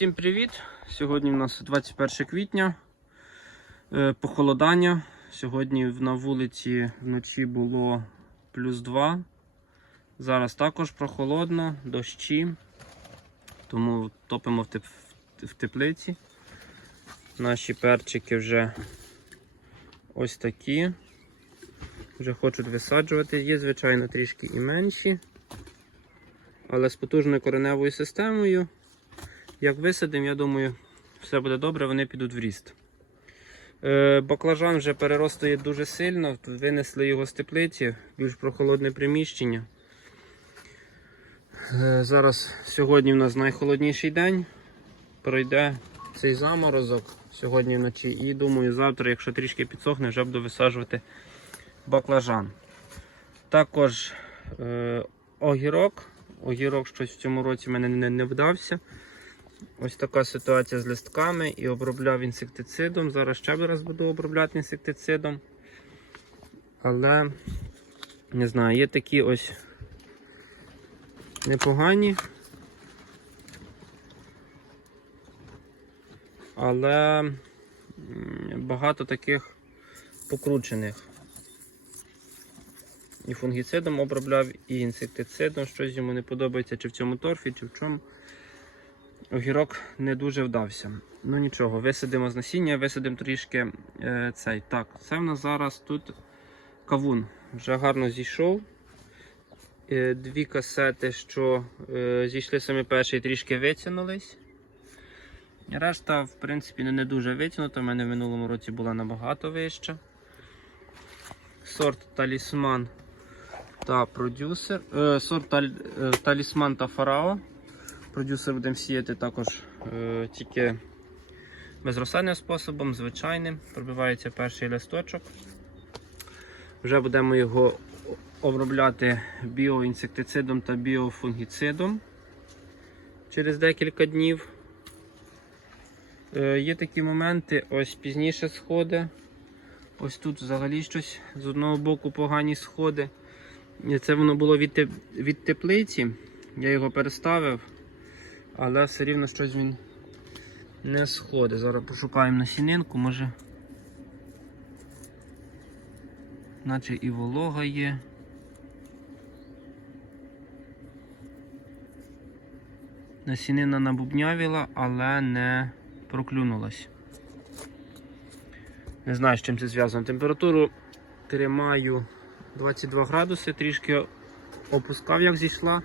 Всім привіт! Сьогодні у нас 21 квітня. Е, Похолодання. Сьогодні на вулиці вночі було плюс 2. Зараз також прохолодно, дощі. Тому топимо в, теп... в теплиці. Наші перчики вже ось такі. Вже хочуть висаджувати. Є, звичайно, трішки і менші. Але з потужною кореневою системою. Як висадимо, я думаю, все буде добре, вони підуть в ріст. Е, баклажан вже переростає дуже сильно, винесли його з теплиці, більш прохолодне приміщення. Е, зараз сьогодні в нас найхолодніший день. Пройде цей заморозок сьогодні вночі. І думаю, завтра, якщо трішки підсохне, вже буду висаджувати баклажан. Також е, огірок. Огірок щось в цьому році в мене не, не вдався. Ось така ситуація з листками і обробляв інсектицидом. Зараз ще раз буду обробляти інсектицидом. Але не знаю, є такі ось непогані. Але багато таких покручених. І фунгіцидом обробляв, і інсектицидом. Щось йому не подобається, чи в цьому торфі, чи в чому. Огірок не дуже вдався. Ну нічого, висадимо з насіння, висадимо трішки е, цей. Так, це в нас зараз тут кавун. Вже гарно зійшов. Е, дві касети, що е, зійшли самі перші, трішки витягнулись. Решта, в принципі, не, дуже витягнута. У мене в минулому році була набагато вища. Сорт талісман та продюсер. Е, сорт е, талісман та фарао. Продюсер будемо сіяти також е, тільки безрозсадним способом, звичайним. Пробивається перший листочок. Вже будемо його обробляти біоінсектицидом та біофунгіцидом через декілька днів. Е, є такі моменти, ось пізніше сходи. Ось тут взагалі щось з одного боку погані сходи. Це воно було від, від теплиці. Я його переставив але все рівно щось він не сходить. Зараз пошукаємо насінинку, може. Наче і волога є. Насінина набубнявіла, але не проклюнулась. Не знаю, з чим це зв'язано. Температуру тримаю 22 градуси, трішки опускав, як зійшла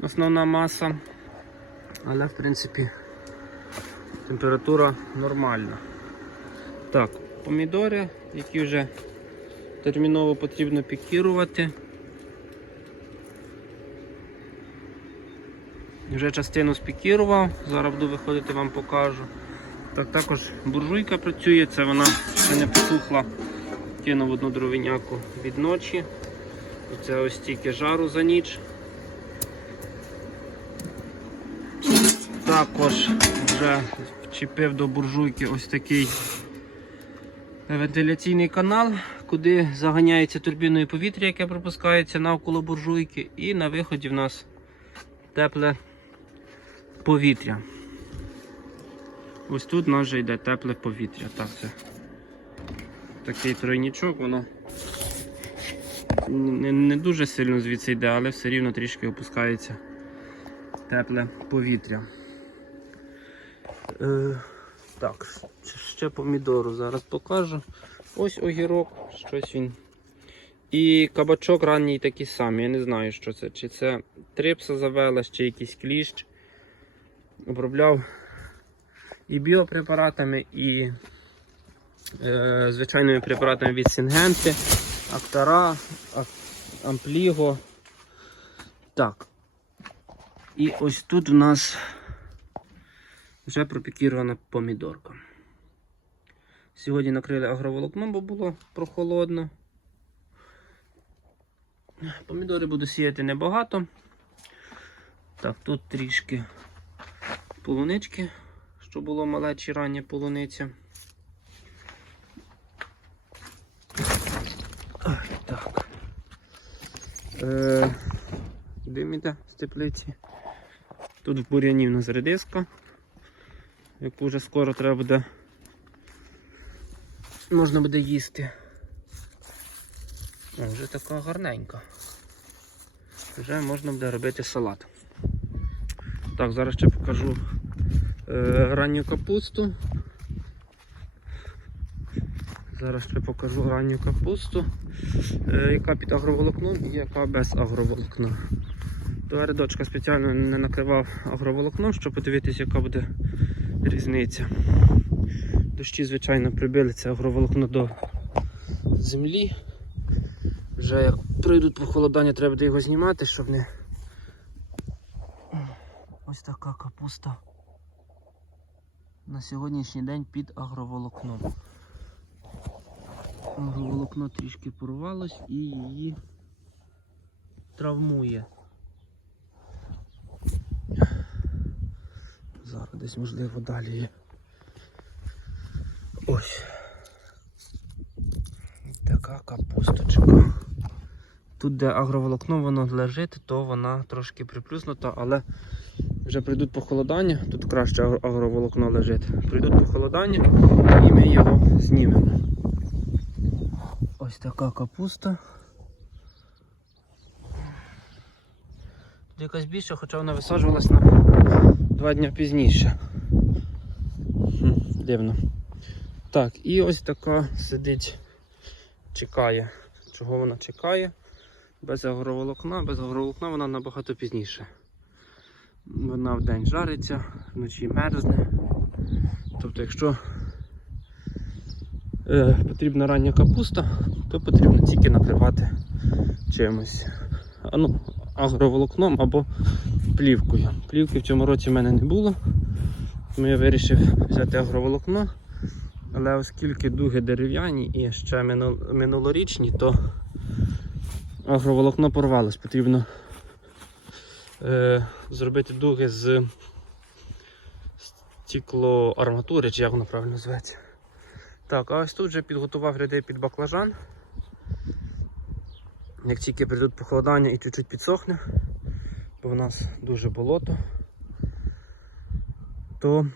основна маса. Але, в принципі, температура нормальна. Так, помідори, які вже терміново потрібно пікірувати. Вже частину спікірував, зараз буду виходити, вам покажу. Так, також буржуйка працює, це вона ще не потухла, кинув одну дровиняку від ночі. Це ось тільки жару за ніч. Також вже вчепив до буржуйки ось такий вентиляційний канал, куди заганяється турбіною повітря, яке пропускається навколо буржуйки, і на виході в нас тепле повітря. Ось тут у нас вже йде тепле повітря. Так, це такий тройнічок, воно не, не дуже сильно звідси йде, але все рівно трішки опускається тепле повітря. Е, так, ще помідору зараз покажу. Ось огірок, щось він. І кабачок ранній такий самий. Я не знаю, що це. Чи це трипса завелась, чи якийсь кліщ. Обробляв і біопрепаратами, і е, звичайними препаратами від Сінгенти, Актара, Ак- Ампліго. Так. І ось тут у нас вже пропікірована помідорка. Сьогодні накрили агроволокном, бо було прохолодно. Помідори буду сіяти небагато. Так, тут трішки полунички, що було малечі рання полуниця. Так. Е, дим іде з теплиці. Тут в бур'яні в нас редиска. Яку вже скоро треба буде. Можна буде їсти. О, вже така гарненька. Вже можна буде робити салат. Так, зараз ще покажу е, ранню капусту. Зараз ще покажу ранню капусту, е, яка під агроволокном і яка без агроволокна. До рядочка спеціально не накривав агроволокном, щоб подивитися, яка буде різниця. Дощі, звичайно, прибили це агроволокно до землі. Вже як прийдуть похолодання, треба буде його знімати, щоб не. Ось така капуста на сьогоднішній день під агроволокном. Агроволокно трішки порвалось і її травмує. Зараз десь можливо далі є. Ось. Така капусточка. Тут, де агроволокно воно лежить, то вона трошки приплюснута, але вже прийдуть похолодання, тут краще агроволокно лежить. Прийдуть похолодання і ми його знімемо. Ось така капуста. Тут якась більша, хоча вона висаджувалась на два дні пізніше. Дивно. Так, і ось така сидить, чекає. Чого вона чекає? Без агроволокна, без агроволокна вона набагато пізніше. Вона вдень жариться, вночі мерзне. Тобто, якщо е, потрібна рання капуста, то потрібно тільки накривати чимось. А, ну, агроволокном або плівкою. Плівки в цьому році в мене не було, тому я вирішив взяти агроволокно. Але оскільки дуги дерев'яні і ще минулорічні, то агроволокно порвалось. Потрібно е, зробити дуги з стеклоарматури, чи як воно правильно зветься. Так, а ось тут вже підготував ряди під баклажан. Як тільки прийдуть похолодання і чуть-чуть підсохне, бо в нас дуже болото, то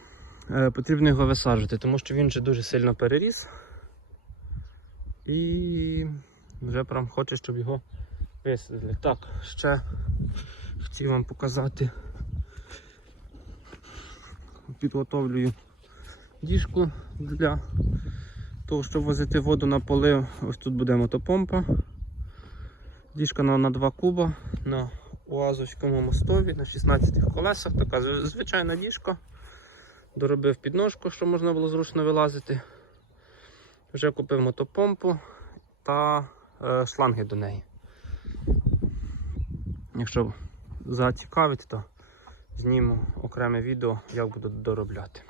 е, потрібно його висаджувати, тому що він вже дуже сильно переріс. І вже прям хоче, щоб його висадили. Так, ще хотів вам показати. Підготовлюю діжку для того, щоб возити воду на полив. Ось тут буде мотопомпа. Діжка на, на 2 куба на уазовському мостові на 16 колесах. Така звичайна діжка. Доробив підножку, щоб можна було зручно вилазити. Вже купив мотопомпу та е, шланги до неї. Якщо зацікавить, то зніму окреме відео, як буду доробляти.